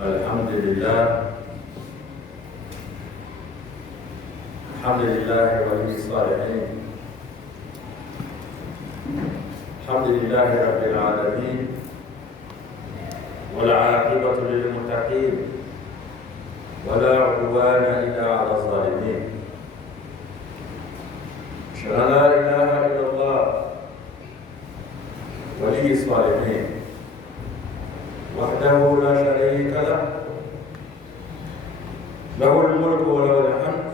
الحمد لله ولي الصالحين. الحمد لله رب العالمين والعاقبة للمتقين ولا عدوان إلا على الظالمين. أشهد أن لا إله إلا الله ولي الصالحين وحده لا شريك له، له الملك وله الحمد،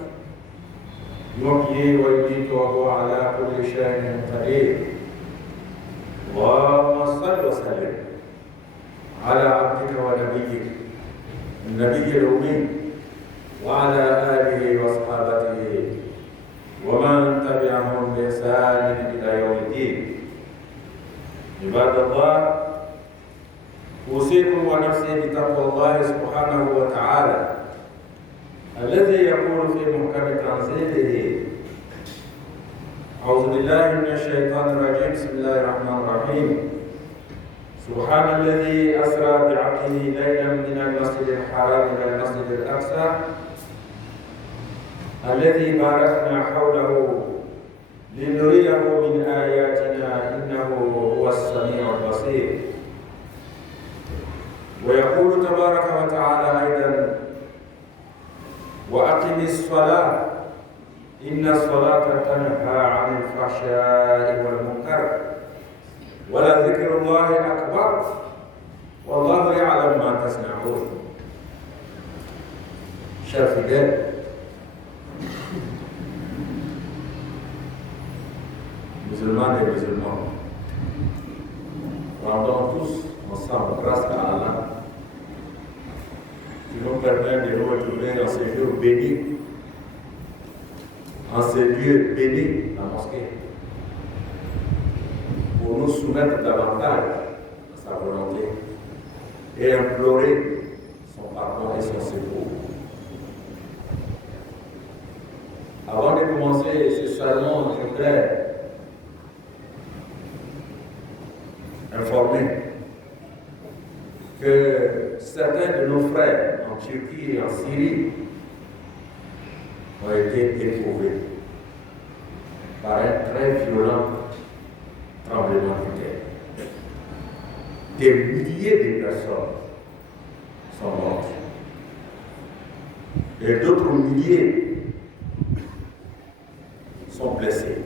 يحيي ويميت وهو على كل شيء قدير. اللهم صل وسلم على عبدك ونبيك النبي الأمي وعلى آله وصحابته ومن تبعهم بإحسان إلى يوم الدين. عباد الله، أوصيكم ونفسي بتقوى الله سبحانه وتعالى الذي يقول في محكم تنزيله: أعوذ بالله من الشيطان الرجيم، بسم الله الرحمن الرحيم. سبحان الذي أسرى بعبده ليلا من المسجد الحرام إلى المسجد الأقصى الذي باركنا حوله لنريه من آياتنا إنه هو السميع البصير. ويقول تبارك وتعالى أيضا: وأقم الصلاة إن الصلاة تنهى عن الفحشاء والمنكر ولذكر الله أكبر والله يعلم ما تصنعون. Chers fidèles, musulmans et musulmans, rendons tous ensemble grâce à Allah qui nous permet de nous retrouver en ces jours bénis, en ces lieux bénis, la mosquée, pour nous soumettre davantage à sa volonté et implorer son pardon et son secours. Avant de commencer ce sermon, je voudrais informer que certains de nos frères en Turquie et en Syrie ont été éprouvés par un très violent tremblement de terre. Des milliers de personnes sont mortes et d'autres milliers sont blessés.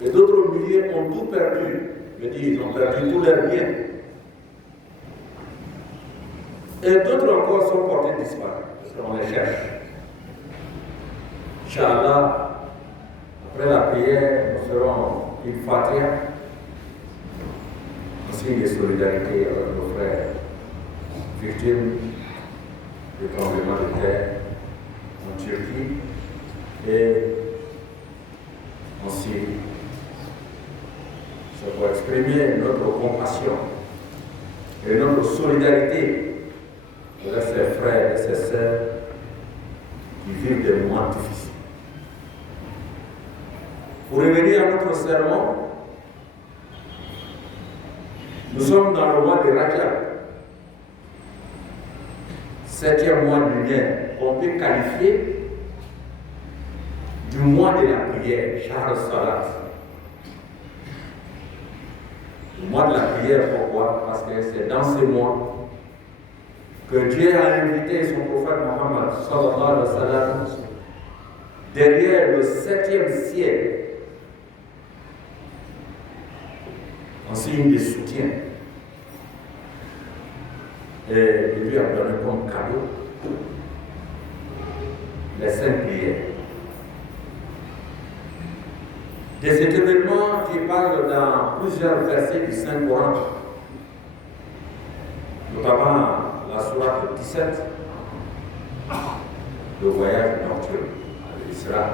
Et d'autres milliers ont tout perdu. Je dis, ils ont perdu tous leurs biens. Et d'autres encore sont portés disparus, parce qu'on les cherche. Inch'Allah, après la prière, nous ferons une fatiha, un signe de solidarité avec nos frères victimes du tremblement de terre en Turquie et en Syrie. C'est pour exprimer notre compassion et notre solidarité avec ses frères et ses sœurs qui vivent des moments difficiles. Pour revenir à notre sermon, nous sommes dans le mois de Rajab, 7e mois lunaire, qu'on peut qualifier du mois de la prière, Shahr Salat. Le mois de la prière, pourquoi? Parce que c'est dans ce mois que Dieu a invité son prophète Mohammed sallallahu alayhi wa sallam derrière le 7e ciel en signe de soutien. Et il lui a donné comme cadeau les 5 prières. Des événements qui parlent dans plusieurs versets du Saint-Coran, notamment la sourate 17, le voyage nocturne à l'Isra,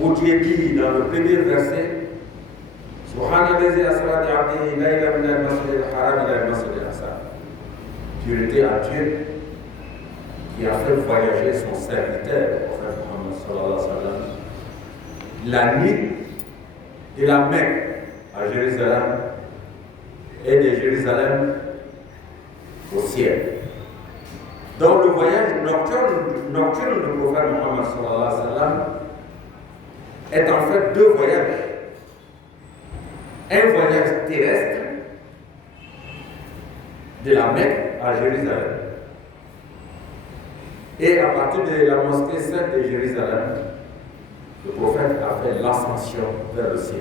où Dieu dit dans le premier verset: Subhanallazi asra bi 'abdihi laylan min al-masjid al-haram ila al-masjid al-aqsa. Purité à Dieu qui a fait voyager son serviteur, le prophète Muhammad sallallahu alayhi wa sallam, la nuit de la Mecque à Jérusalem et de Jérusalem au ciel. Donc le voyage nocturne du prophète Mohammed sallallahu alayhi wa sallam est en fait deux voyages. Un voyage terrestre de la Mecque à Jérusalem. Et à partir de la mosquée sainte de Jérusalem, le prophète a fait l'ascension vers le ciel.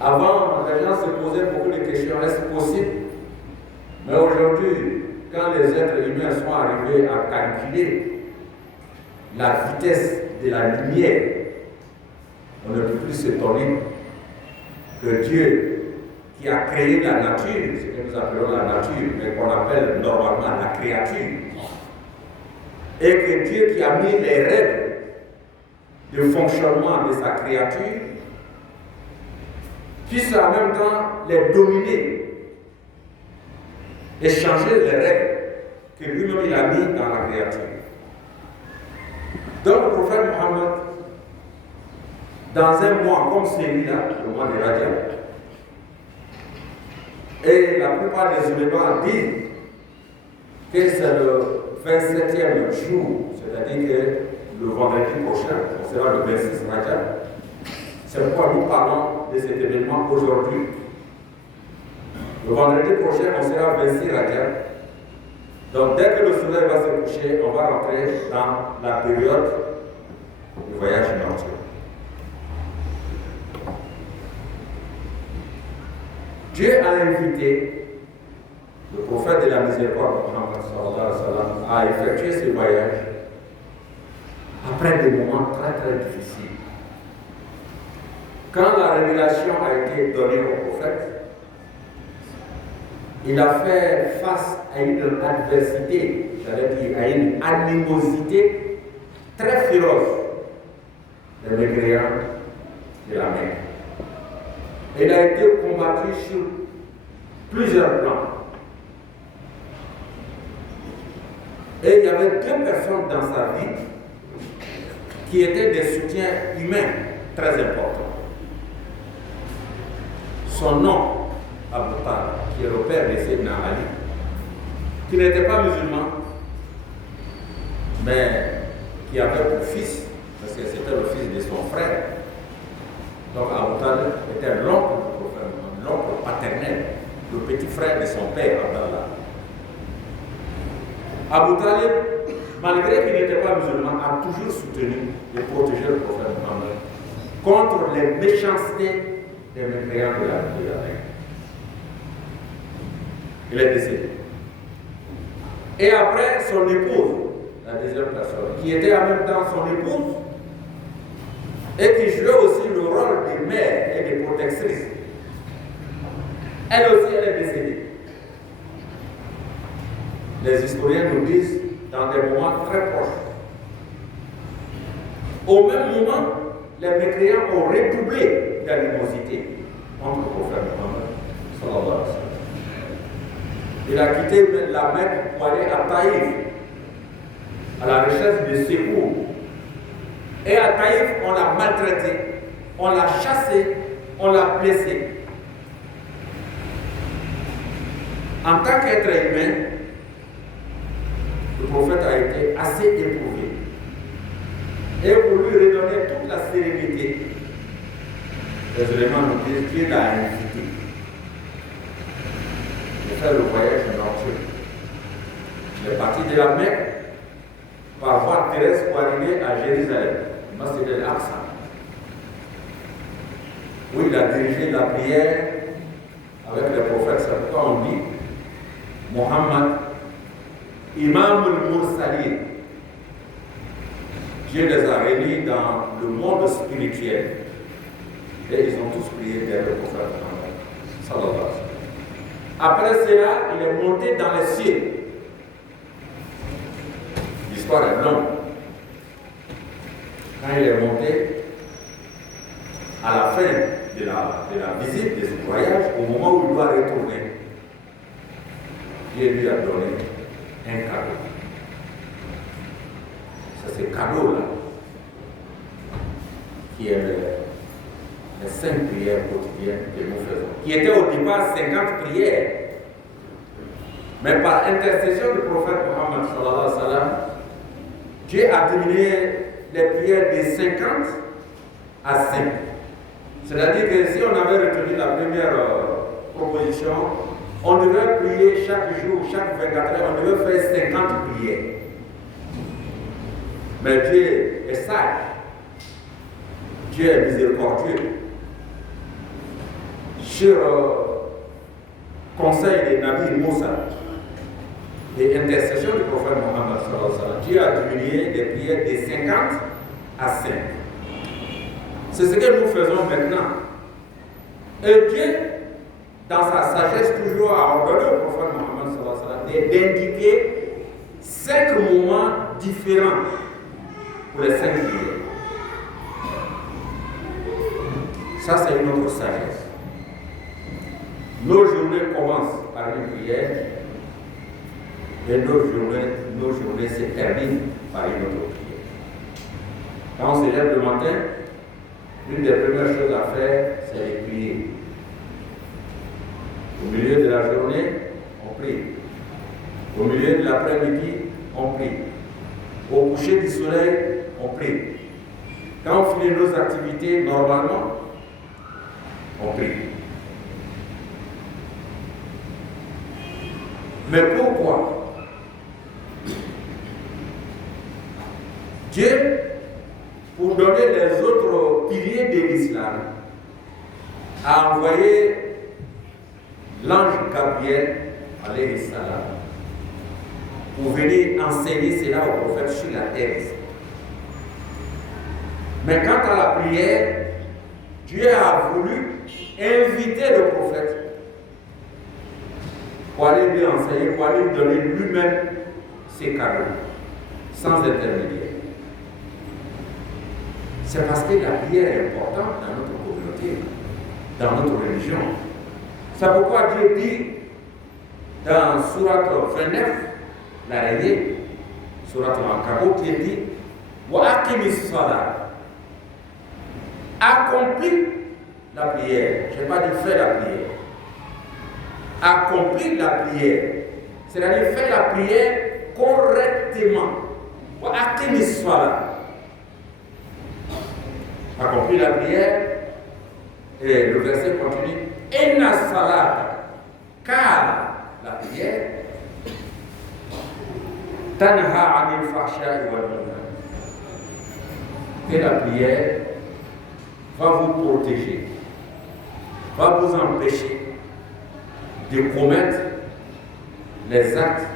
Avant, les gens se posaient beaucoup de questions, est-ce possible? Mais aujourd'hui, quand les êtres humains sont arrivés à calculer la vitesse de la lumière, on ne peut plus s'étonner que Dieu, qui a créé la nature, ce que nous appelons la nature, mais qu'on appelle normalement la créature, et que Dieu qui a mis les règles de fonctionnement de sa créature, puisse en même temps les dominer et changer les règles que lui-même il a mis dans la créature. Donc le prophète Mohammed, dans un mois comme celui-là, le mois de Rajab, et la plupart des ulémas disent que c'est le 27e jour, c'est-à-dire que le vendredi prochain, on sera le 26 Rajab. C'est pourquoi nous parlons de cet événement aujourd'hui. Le vendredi prochain, on sera 26 Rajab. Donc dès que le soleil va se coucher, on va rentrer dans la période du voyage nocturne. Dieu a invité le prophète de la miséricorde, Mohammed sallallahu alayhi wa sallam, à effectuer ce voyage après des moments très très difficiles. Quand la révélation a été donnée au prophète, il a fait face à une adversité, j'allais dire à une animosité très féroce des mécréants de la Mecque. Il a été combattu sur plusieurs plans. Et il y avait deux personnes dans sa vie qui étaient des soutiens humains très importants. Son nom, Abu Talib, qui est le père de Sayyidina Ali, qui n'était pas musulman, mais qui avait pour fils, parce que c'était le fils de son frère. Donc Abu Talib était l'oncle du prophète, l'oncle paternel, le petit frère de son père, Abdallah. Abu Talib, malgré qu'il n'était pas musulman, a toujours soutenu et protégé le prophète Mohammed contre les méchancetés des mécréants de la Mecque. Il est décédé. Et après, son épouse, la deuxième personne, qui était en même temps son épouse, et qui jouait aussi le rôle de mère et de protectrice, elle aussi, elle est décédée. Les historiens nous disent dans des moments très proches. Au même moment, les mécréants ont redoublé d'animosité contre le prophète Mohammed sallallahu alayhi wa sallam. Il a quitté la Mecque pour aller à Taïf, à la recherche de secours. Et à Taïf, on l'a maltraité, on l'a chassé, on l'a blessé. En tant qu'être humain, le prophète a été assez éprouvé. Et pour lui redonner toute la sérénité, les éléments nous disent qu'il a invité de faire le voyage nocturne. Il est parti de la Mecque par voie terrestre pour arriver à Jérusalem, Masjid al-Aqsa, où il a dirigé la prière avec les prophètes. C'est pourquoi on dit Mohammed, Imam al-Mursalin. Dieu les a réunis dans le monde spirituel et ils ont tous prié vers le prophète Mohammed sallallahu alayhi wa sallam. Après cela, il est monté dans les cieux. L'histoire est longue. Quand il est monté, à la fin de la visite, de ce voyage, au moment où il doit retourner, Dieu lui a donné un cadeau. C'est ce cadeau-là qui est les 5 prières quotidiennes que nous faisons, qui étaient au départ 50 prières. Mais par intercession du prophète Mohammed sallallahu alayhi wa sallam, Dieu a diminué les prières de 50 à 5. C'est-à-dire que si on avait retenu la première proposition, on devait prier chaque jour, chaque 24 heures, on devait faire 50 prières. Mais Dieu est sage. Dieu est miséricordieux. Sur conseil de Nabi Moussa et intercession du prophète Mohammed sallallahu alayhi wa sallam, Dieu a diminué les prières de 50 à 5. C'est ce que nous faisons maintenant. Et Dieu, dans sa sagesse, toujours a ordonné au prophète Mohammed sallallahu alayhi wa sallam d'indiquer 5 moments différents pour les 5 prières. Ça, c'est une autre sagesse. Nos journées commencent par une prière et nos journées se terminent par une autre prière. Quand on se lève le matin, l'une des premières choses à faire, c'est de prier. Au milieu de la journée, on prie. Au milieu de l'après-midi, on prie. Au coucher du soleil, on prie. Quand on finit nos activités, normalement, on prie. Mais pourquoi Dieu, pour donner les autres piliers de l'islam, a envoyé l'ange Gabriel, alayhi salam, pour venir enseigner cela au prophète sur la terre. Mais quant à la prière, Dieu a voulu inviter le prophète pour aller lui enseigner, pour aller lui donner lui-même ses cadeaux, sans intermédiaire. C'est parce que la prière est importante dans notre communauté, dans notre religion. C'est pourquoi Dieu dit dans Surat 29, l'araignée, Surat Al-Ankabut, il dit wa aqimis salat, accomplis la prière. Je n'ai pas dit faire la prière. Accomplis la prière. C'est-à-dire faire la prière correctement. Wa aqimis salat. Accomplis la prière. Et le verset continue. Inna salat, car la prière tanha anil fahsha'i wal munkar. Et la prière va vous protéger, va vous empêcher de commettre les actes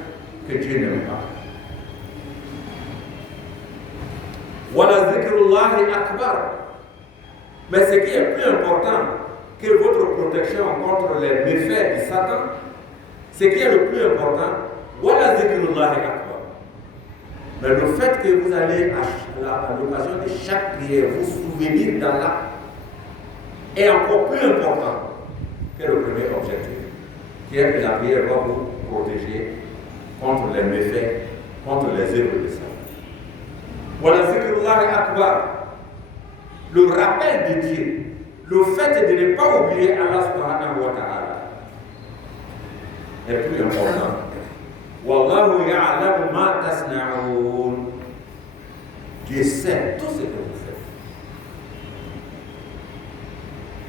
que Dieu n'aime pas. Wala zikrullahi akbar. Mais ce qui est plus important que votre protection contre les méfaits de Satan, ce qui est le plus important, wala zikrullahi akbar. Mais le fait que vous allez à l'occasion de chaque prière vous souvenir d'Allah est encore plus important que le premier objectif, qui est que la prière va vous protéger contre les méfaits, contre les œuvres de Satan. Wala zikrullahi akbar. Le rappel de Dieu, le fait de ne pas oublier Allah subhanahu wa ta'ala est plus important. Wallahu ya'lamu ma tasna'un. Dieu sait tout ce que vous faites.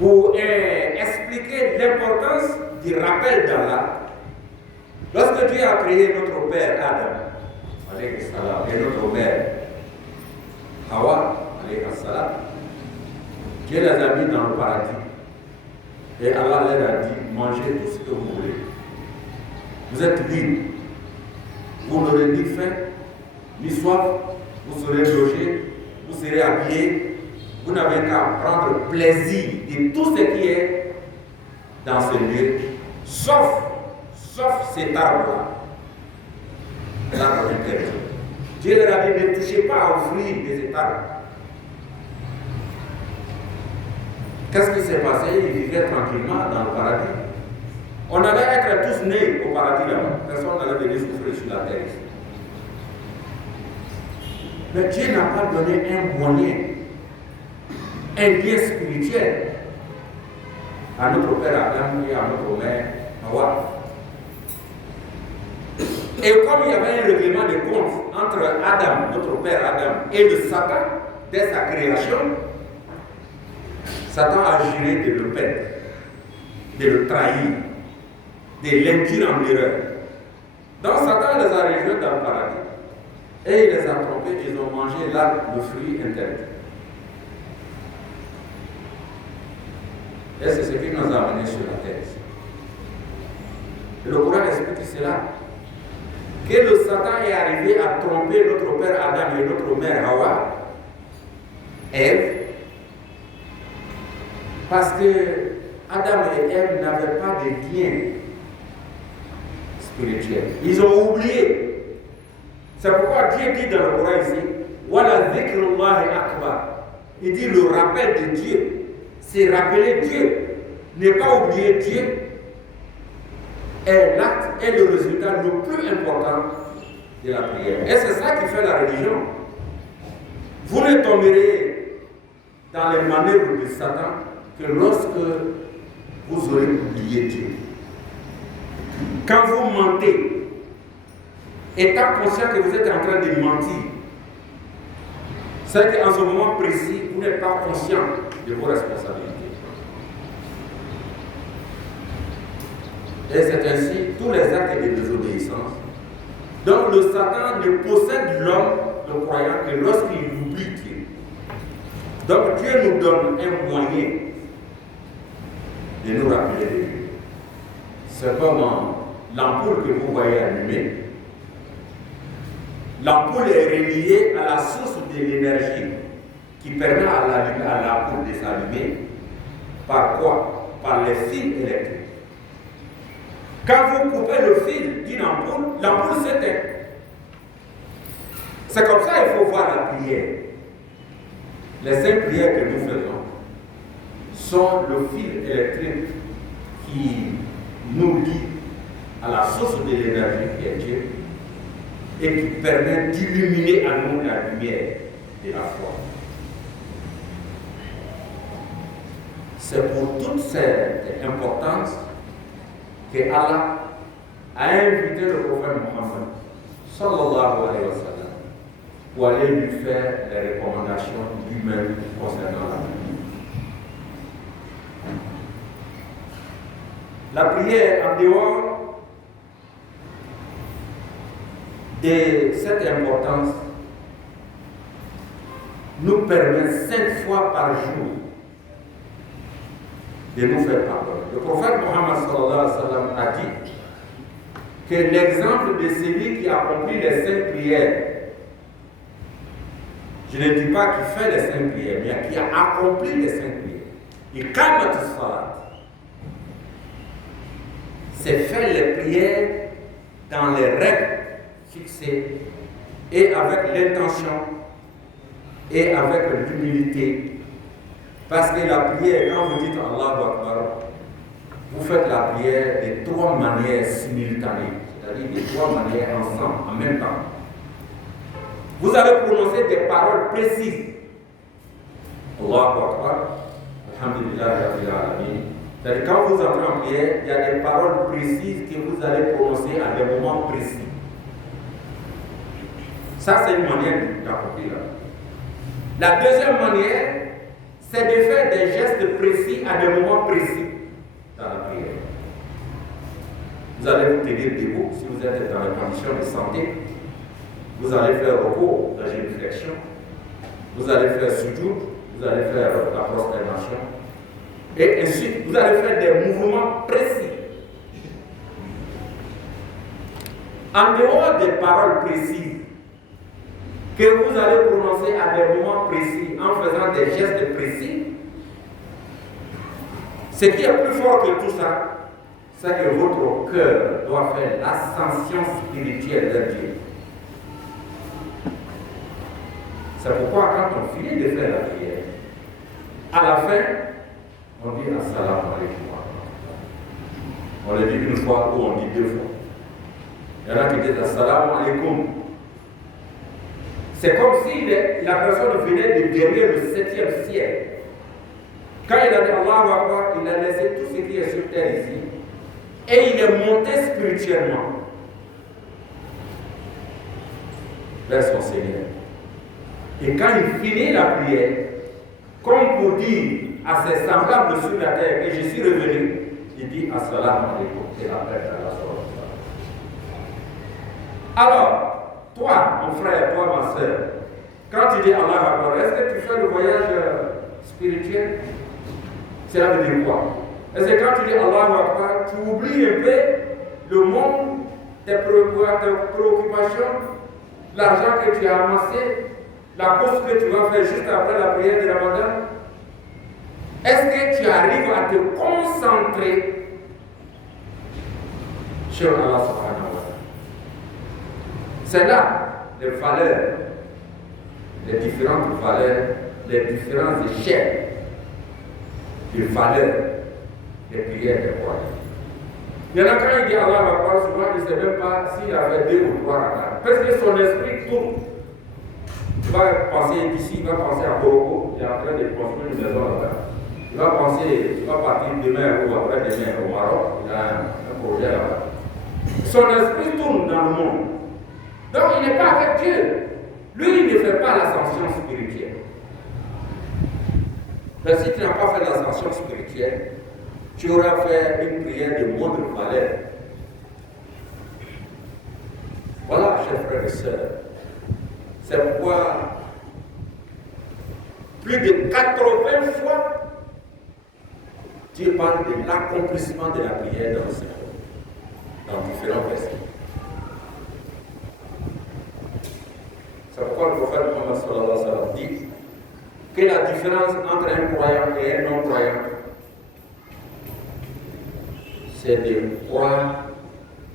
Pour expliquer l'importance du rappel d'Allah, lorsque Dieu a créé notre père Adam, alayhi salam, et notre mère Hawa, alayhi salam, Dieu les a mis dans le paradis. Et Allah leur a dit, mangez tout ce que vous voulez. Vous êtes libres. Vous n'aurez ni faim, ni soif, vous serez logés, vous serez habillés. Vous n'avez qu'à prendre plaisir de tout ce qui est dans ce lieu, sauf cet arbre-là. L'arbre interdit. Dieu leur a dit, ne touchez pas aux fruits de cet arbre. Qu'est-ce qui s'est passé? Ils vivaient tranquillement dans le paradis. On allait être tous nés au paradis là-bas. Personne n'allait venir souffrir sur la terre. Mais Dieu n'a pas donné un moyen, un bien spirituel à notre père Adam et à notre mère Hawa. Et comme il y avait un règlement de compte entre Adam, notre père Adam, et le Satan, dès sa création, Satan a juré de le perdre, de le trahir, de l'induire en erreur. Donc Satan les a rejoints dans le paradis. Et il les a trompés, ils ont mangé l'arbre, le fruit interdit. Et c'est ce qui nous a amenés sur la terre. Le Coran explique cela. Que le Satan est arrivé à tromper notre père Adam et notre mère Hawa, Ève, parce que Adam et Ève n'avaient pas de lien spirituel. Ils ont oublié. C'est pourquoi Dieu dit dans le Coran ici, Wala dhikrullahi akbar. Il dit le rappel de Dieu. C'est rappeler Dieu. Ne pas oublier Dieu est l'acte et le résultat le plus important de la prière. Et c'est ça qui fait la religion. Vous ne tomberez dans les manœuvres de Satan que lorsque vous aurez oublié Dieu. Quand vous mentez, étant conscient que vous êtes en train de mentir, c'est qu'en ce moment précis, vous n'êtes pas conscient de vos responsabilités. Et c'est ainsi tous les actes de désobéissance. Donc le Satan ne possède l'homme, le croyant, que lorsqu'il oublie Dieu. Donc Dieu nous donne un moyen de nous rappeler de Dieu. C'est comme l'ampoule que vous voyez allumée. L'ampoule est reliée à la source de l'énergie qui permet à l'ampoule de s'allumer. Par quoi? Par les fils électriques. Quand vous coupez le fil d'une ampoule, l'ampoule s'éteint. C'est comme ça qu'il faut voir la prière. Les 5 prières que nous faisons sont le fil électrique qui nous lie à la source de l'énergie qui est Dieu et qui permet d'illuminer à nous la lumière de la foi. C'est pour toute cette importance que Allah a invité le prophète Mohammed sallallahu alayhi wa sallam pour aller lui faire les recommandations lui-même concernant la prière. La prière, en dehors de cette importance, nous permet 5 fois par jour de nous faire pardon. Le prophète Mohammed sallallahu alayhi wa sallam a dit que l'exemple de celui qui accomplit les 5 prières, je ne dis pas qu'il fait les 5 prières, mais qui a accompli les 5 prières, il calme tout ça. C'est faire les prières dans les règles fixées et avec l'intention et avec l'humilité. Parce que la prière, quand vous dites Allahu Akbar, vous faites la prière de 3 manières simultanées, c'est-à-dire de 3 manières ensemble, en même temps. Vous allez prononcer des paroles précises. Allahu Akbar, Alhamdulillah Rabbil Alamin. C'est-à-dire quand vous entrez en prière, il y a des paroles précises que vous allez prononcer à des moments précis. Ça, c'est une manière d'accomplir. La deuxième manière, c'est de faire des gestes précis à des moments précis dans la prière. Vous allez vous tenir debout si vous êtes dans les conditions de santé. Vous allez faire repos, la génuflexion. Vous allez faire sujoud, vous allez faire la prosternation. Et ensuite, vous allez faire des mouvements précis. En dehors des paroles précises que vous allez prononcer à des moments précis en faisant des gestes précis, ce qui est plus fort que tout ça, c'est que votre cœur doit faire l'ascension spirituelle vers Dieu. C'est pourquoi quand on finit de faire la prière, à la fin, on dit Assalamu alaikum. On le dit une fois ou on dit 2 fois. Il y en a qui disent Assalamu alaikum. C'est comme si la personne venait de gagner le 7e ciel. Quand il a dit Allahu Akbar, il a laissé tout ce qui est sur terre ici et il est monté spirituellement vers son Seigneur. Et quand il finit la prière, comme pour dire à ses semblables sur la terre que je suis revenu, il dit Assalamu alaikum et la paix d'Allah. Alors, toi, mon frère, toi, ma soeur, quand tu dis Allah Akbar, est-ce que tu fais le voyage spirituel? Cela veut dire quoi? Est-ce que quand tu dis Allah Akbar, tu oublies un peu le monde, tes préoccupations, l'argent que tu as amassé, la course que tu vas faire juste après la prière de Ramadan? Est-ce que tu arrives à te concentrer sur Allah subhanahu wa ta'ala? C'est là les valeurs, les différentes valeurs, les différents échelles de valeurs des prières des croyants. Il y en a quand il dit Allah Akbar, souvent il ne sait même pas s'il avait 2 ou 3 rakats. Parce que son esprit tourne. Il va penser d'ici, il va penser à Boroko, il est en train de construire une maison là-bas. Il va penser, il va partir demain ou après-demain au Maroc, il a un projet là-bas. Son esprit tourne dans le monde. Donc il n'est pas avec Dieu. Lui, il ne fait pas l'ascension spirituelle. Mais si tu n'as pas fait l'ascension spirituelle, tu auras fait une prière de moindre valeur. Voilà, chers frères et sœurs. C'est pourquoi plus de 80 fois, Dieu parle de l'accomplissement de la prière dans le Seigneur, dans différents versets. C'est pourquoi le prophète Mohammed sallallahu alayhi wa sallam dit que la différence entre un croyant et un non-croyant, c'est de croire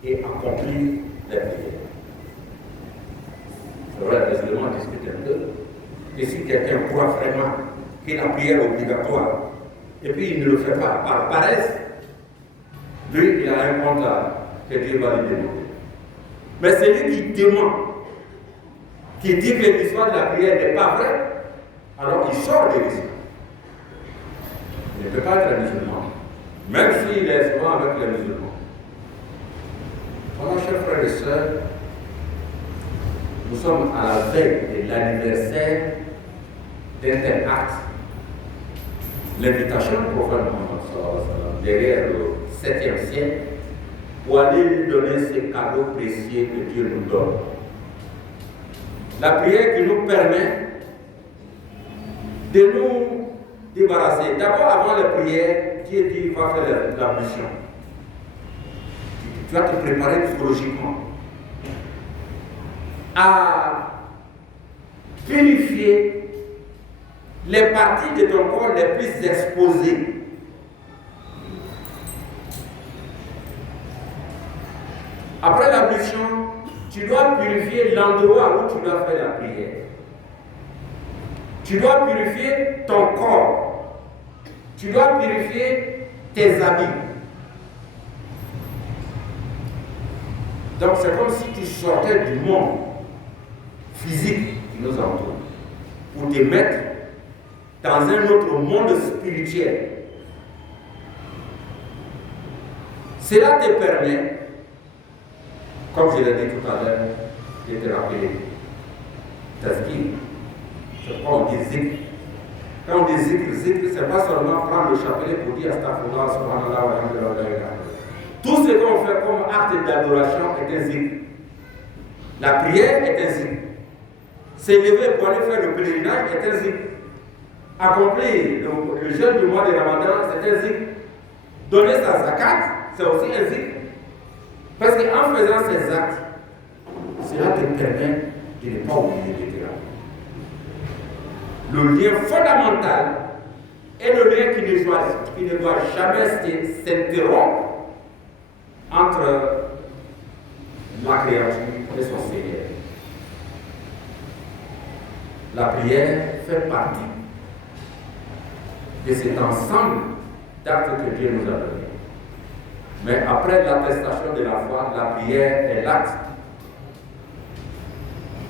et accomplir la prière. C'est vrai, les éléments discutent un peu. Et si quelqu'un croit vraiment que la prière est obligatoire, et puis il ne le fait pas par paresse, lui, il a un compte que Dieu va lui demander. Mais celui qui demande, qui dit que l'histoire de la prière n'est pas vraie, alors il sort de l'islam. Il ne peut pas être un musulman, même s'il est souvent avec les musulmans. Voilà, chers frères et sœurs, nous sommes à la veille de l'anniversaire d'un tel acte. L'invitation du prophète Mohammed derrière le 7e siècle pour aller lui donner ces cadeaux précieux que Dieu nous donne. La prière qui nous permet de nous débarrasser. D'abord, avant la prière, Dieu dit va faire l'ablution. Tu vas te préparer psychologiquement à purifier les parties de ton corps les plus exposées. Après l'ablution, tu dois purifier l'endroit où tu dois faire la prière. Tu dois purifier ton corps. Tu dois purifier tes habits. Donc c'est comme si tu sortais du monde physique qui nous entoure pour te mettre dans un autre monde spirituel. Cela te permet, comme je l'ai dit tout à l'heure, de te rappeler tazkir. C'est pourquoi on dit zikr. Quand on dit zikr, zikr, c'est pas seulement prendre le chapelet pour dire astaghfirullah, subhanallah, walhamdulillah. Tout ce qu'on fait comme acte d'adoration est un zikr. La prière est un zikr. S'élever pour aller faire le pèlerinage est un zikr. Accomplir le jeûne du mois de Ramadan, c'est un zikr. Donner sa zakat, c'est aussi un zikr. Parce qu'en faisant ces actes, cela te permet de ne pas oublier de te rappeler. Le lien fondamental est le lien qui ne doit jamais s'interrompre entre la créature et son Seigneur. La prière fait partie de cet ensemble d'actes que Dieu nous a donnés. Mais après l'attestation de la foi, la prière est l'acte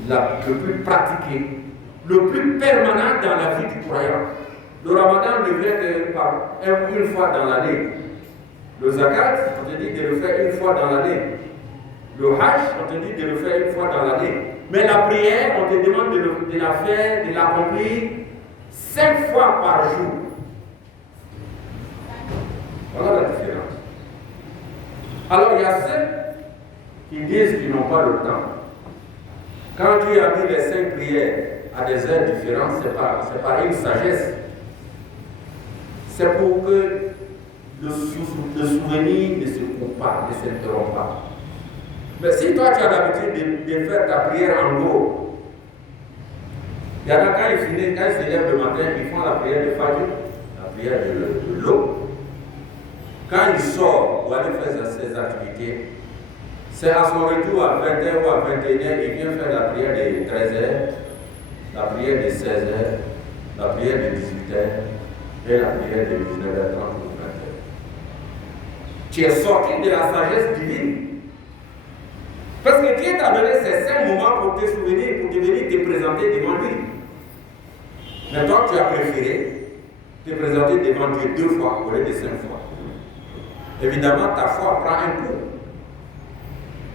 le plus pratiqué, le plus permanent dans la vie du croyant. Le ramadan ne vient que une fois dans l'année. Le zakat, on te dit de le faire une fois dans l'année. Le hajj, on te dit de le faire une fois dans l'année. Mais la prière, on te demande de la faire, de l'accomplir 5 fois par jour. Voilà la différence. Alors il y a ceux qui disent qu'ils n'ont pas le temps. Quand Dieu a mis les 5 prières à des heures différentes, c'est pas une sagesse. C'est pour que le souvenir ne se coupe pas, ne s'interrompt pas. Mais si toi tu as l'habitude de faire ta prière en gros, il y en a quand ils se lèvent le matin, ils font la prière de Fajr, la prière de l'eau. Quand il sort pour aller faire ses activités, c'est à son retour à 20h ou à 21h, il vient faire la prière de 13h, la prière de 16h, la prière de 18h et la prière de 19h30 ou 20h. Tu es sorti de la sagesse divine. Parce que Dieu t'a donné ces 5 moments pour te souvenir, pour te venir te présenter devant lui. Mais toi, tu as préféré te présenter devant Dieu 2 fois au lieu de 5 fois. Évidemment, ta foi prend un coup.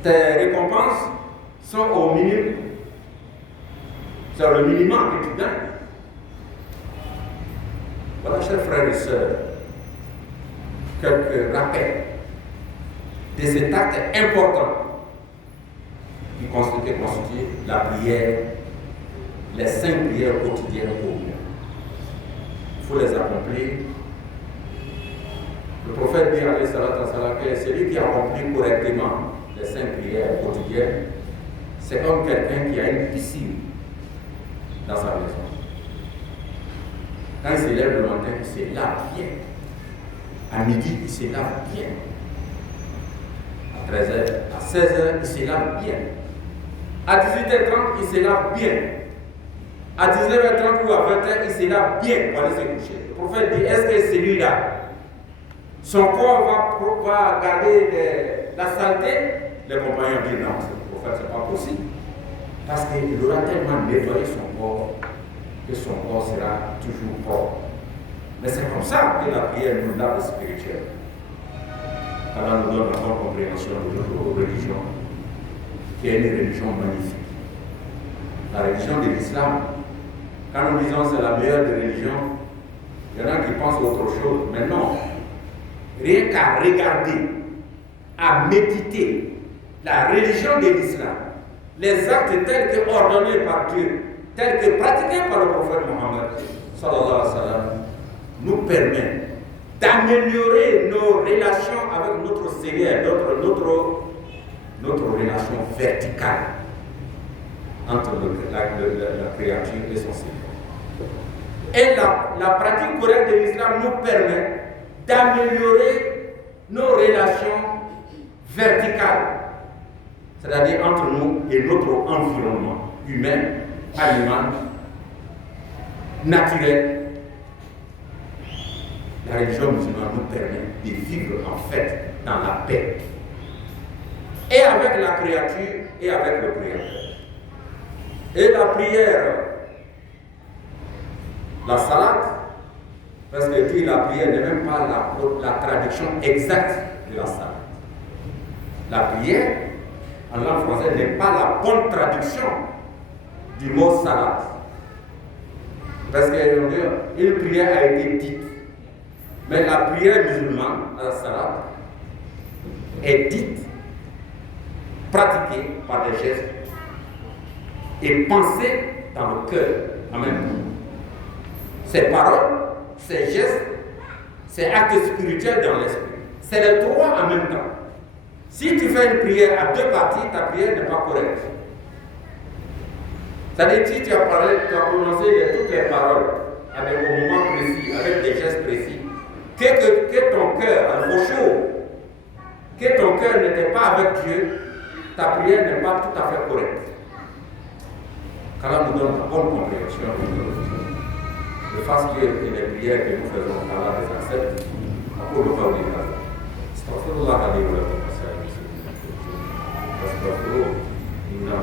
Tes récompenses sont au minimum. C'est le minimum que tu gagnes. Voilà, chers frères et sœurs, quelques rappels de cet acte important qui constitue la prière, les 5 prières quotidiennes au mieux. Il faut les accomplir. Le prophète dit alayhi salatu wa salam que celui qui accomplit correctement les 5 prières quotidiennes, c'est comme quelqu'un qui a une piscine dans sa maison. Quand il se lève le matin, il se lave bien. À midi, il se lave bien. À 13h, à 16h, il se lave bien. À 18h30, il se lave bien. À 19h30 ou à 20h, il se lave bien pour aller se coucher. Le prophète dit, est-ce que celui-là, son corps va garder la saleté? Les compagnons disent non, le prophète, ce n'est pas possible. Parce qu'il aura tellement nettoyé son corps que son corps sera toujours propre. Mais c'est comme ça que la prière nous lave spirituel. Allah nous donne la bonne compréhension de notre religion, qui est une religion magnifique. La religion de l'islam, quand nous disons c'est la meilleure des religions, il y en a qui pensent autre chose. Mais non, rien qu'à regarder, à méditer la religion de l'islam, les actes tels que ordonnés par Dieu, tels que pratiqués par le prophète Mohammed, sallallahu alayhi wa sallam, nous permet d'améliorer nos relations avec notre Seigneur, notre relation verticale entre la créature et son Seigneur. Et la pratique correcte de l'islam nous permet d'améliorer nos relations verticales, c'est-à-dire entre nous et notre environnement humain, animal, naturel. La religion musulmane nous permet de vivre en fait dans la paix, et avec la créature et avec le Créateur. Et la prière, la salade, parce que dit la prière n'est même pas la traduction exacte de la salade. La prière, en langue française, n'est pas la bonne traduction du mot salade. Parce qu'une prière a été dite. Mais la prière musulmane, la salade, est dite, pratiquée par des gestes et pensée dans le cœur en même temps. Ces paroles, ces gestes, ces actes spirituels dans l'esprit. C'est les 3 en même temps. Si tu fais une prière à 2 parties, ta prière n'est pas correcte. C'est-à-dire si tu as prononcé toutes les paroles avec un moment précis, avec des gestes précis, que ton cœur, que ton cœur n'était pas avec Dieu, ta prière n'est pas tout à fait correcte. Qu'Allah nous donne la bonne compréhension de notre religion. Le fasse que les prières que nous faisons, qu'Allah les accepte. Pour le cas où il y a. Astaghfirullah alayhi wa sallam. Astaghfirullah.